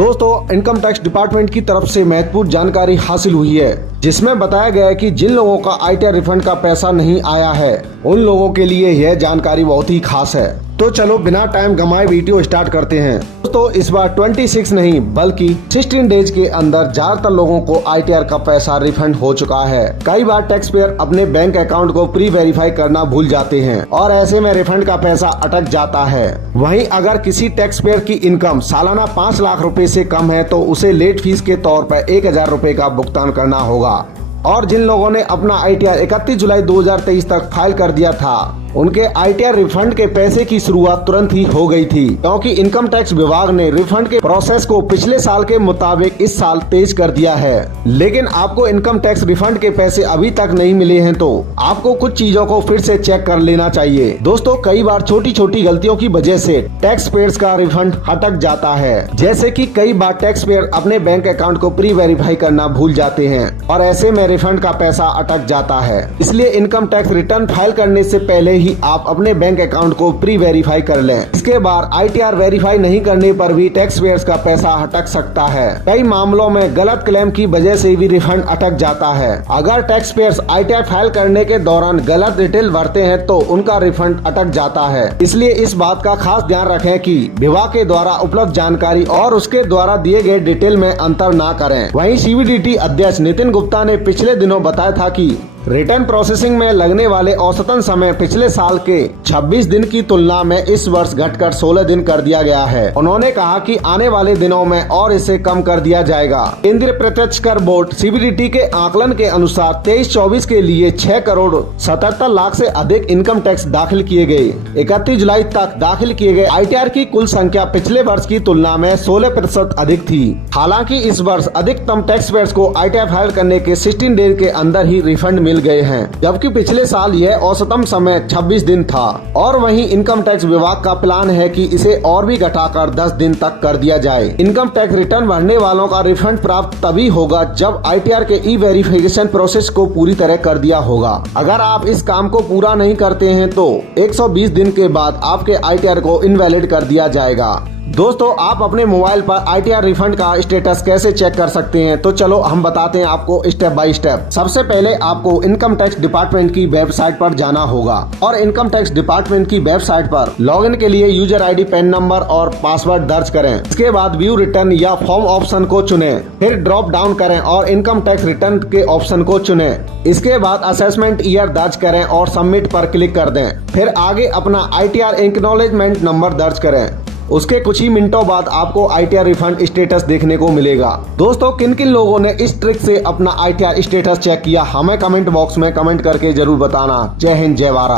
दोस्तों, income tax department की तरफ से महत्वपूर्ण जानकारी हासिल हुई है, जिसमें बताया गया है कि जिन लोगों का आईटीआर रिफंड का पैसा नहीं आया है, उन लोगों के लिए यह जानकारी बहुत ही खास है। तो चलो बिना टाइम गंवाए वीडियो स्टार्ट करते हैं। दोस्तों, इस बार 26 नहीं बल्कि 16 डेज के अंदर ज्यादातर लोगों को आईटीआर का पैसा रिफंड हो चुका है। कई बार टैक्स पेयर अपने बैंक अकाउंट को प्री वेरीफाई करना भूल जाते हैं और ऐसे में रिफंड का पैसा अटक जाता है। वहीं अगर किसी टैक्स पेयर की इनकम सालाना 5 लाख रुपए से कम है तो उसे लेट फीस के तौर पर 1000 रुपए का भुगतान करना होगा। और जिन लोगों ने अपना आईटीआर 31 जुलाई 2023 तक फाइल कर दिया था, उनके आईटीआर रिफंड के पैसे की शुरुआत तुरंत ही हो गई थी, क्योंकि इनकम टैक्स विभाग ने रिफंड के प्रोसेस को पिछले साल के मुताबिक इस साल तेज कर दिया है। लेकिन आपको इनकम टैक्स रिफंड के पैसे अभी तक नहीं मिले हैं तो आपको कुछ चीजों को फिर से चेक कर लेना चाहिए। दोस्तों, कई बार छोटी छोटी गलतियों की वजह से टैक्स पेयर्स का रिफंड अटक जाता है, जैसे कि कई बार टैक्स पेयर अपने बैंक अकाउंट को प्री वेरीफाई करना भूल जाते हैं और ऐसे में रिफंड का पैसा अटक जाता है। इसलिए इनकम टैक्स रिटर्न फाइल करने से पहले ही आप अपने बैंक अकाउंट को प्री वेरीफाई कर लें। इसके बाद आईटीआर वेरीफाई नहीं करने पर भी टैक्स पेयर्स का पैसा अटक सकता है। कई मामलों में गलत क्लेम की वजह से भी रिफंड अटक जाता है। अगर टैक्स पेयर्स आईटीआर फाइल करने के दौरान गलत डिटेल भरते हैं तो उनका रिफंड अटक जाता है। इसलिए इस बात का खास ध्यान रखें कि विभाग के द्वारा उपलब्ध जानकारी और उसके द्वारा दिए गए डिटेल में अंतर न करें। वहीं सीबीडीटी अध्यक्ष नितिन गुप्ता ने पिछले दिनों बताया था कि रिटर्न प्रोसेसिंग में लगने वाले औसतन समय पिछले साल के 26 दिन की तुलना में इस वर्ष घटकर 16 दिन कर दिया गया है। उन्होंने कहा कि आने वाले दिनों में और इसे कम कर दिया जाएगा। केंद्रीय प्रत्यक्ष कर बोर्ड सीबीडीटी के आकलन के अनुसार 23-24 के लिए 6 करोड़ 77 लाख से अधिक इनकम टैक्स दाखिल किए गए। 31 जुलाई तक दाखिल किए गए आईटीआर की कुल संख्या पिछले वर्ष की तुलना में 16% अधिक थी। हालांकि इस वर्ष अधिकतम टैक्स पेयर्स को आईटीआर फाइल करने के 16 डेज के अंदर ही रिफंड मिल गए हैं, जबकि पिछले साल यह औसतम समय 26 दिन था। और वहीं इनकम टैक्स विभाग का प्लान है कि इसे और भी घटाकर 10 दिन तक कर दिया जाए। इनकम टैक्स रिटर्न भरने वालों का रिफंड प्राप्त तभी होगा जब आईटीआर के ई वेरिफिकेशन प्रोसेस को पूरी तरह कर दिया होगा। अगर आप इस काम को पूरा नहीं करते हैं तो 120 दिन के बाद आपके आईटीआर को इनवैलिड कर दिया जाएगा। दोस्तों, आप अपने मोबाइल पर आईटीआर रिफंड का स्टेटस कैसे चेक कर सकते हैं, तो चलो हम बताते हैं आपको स्टेप बाय स्टेप। सबसे पहले आपको इनकम टैक्स डिपार्टमेंट की वेबसाइट पर जाना होगा और इनकम टैक्स डिपार्टमेंट की वेबसाइट पर लॉगिन के लिए यूजर आईडी, पैन नंबर और पासवर्ड दर्ज करें। इसके बाद व्यू रिटर्न या फॉर्म ऑप्शन को चुनें, फिर ड्रॉप डाउन करें और इनकम टैक्स रिटर्न के ऑप्शन को चुनें। इसके बाद असेसमेंट ईयर दर्ज करें और सबमिट पर क्लिक कर दें। फिर आगे अपना आईटीआर एक्नॉलेजमेंट नंबर दर्ज करें। उसके कुछ ही मिनटों बाद आपको आईटीआर रिफंड स्टेटस देखने को मिलेगा। दोस्तों, किन किन लोगों ने इस ट्रिक से अपना आईटीआर स्टेटस चेक किया, हमें कमेंट बॉक्स में कमेंट करके जरूर बताना। जय हिंद, जय भारत।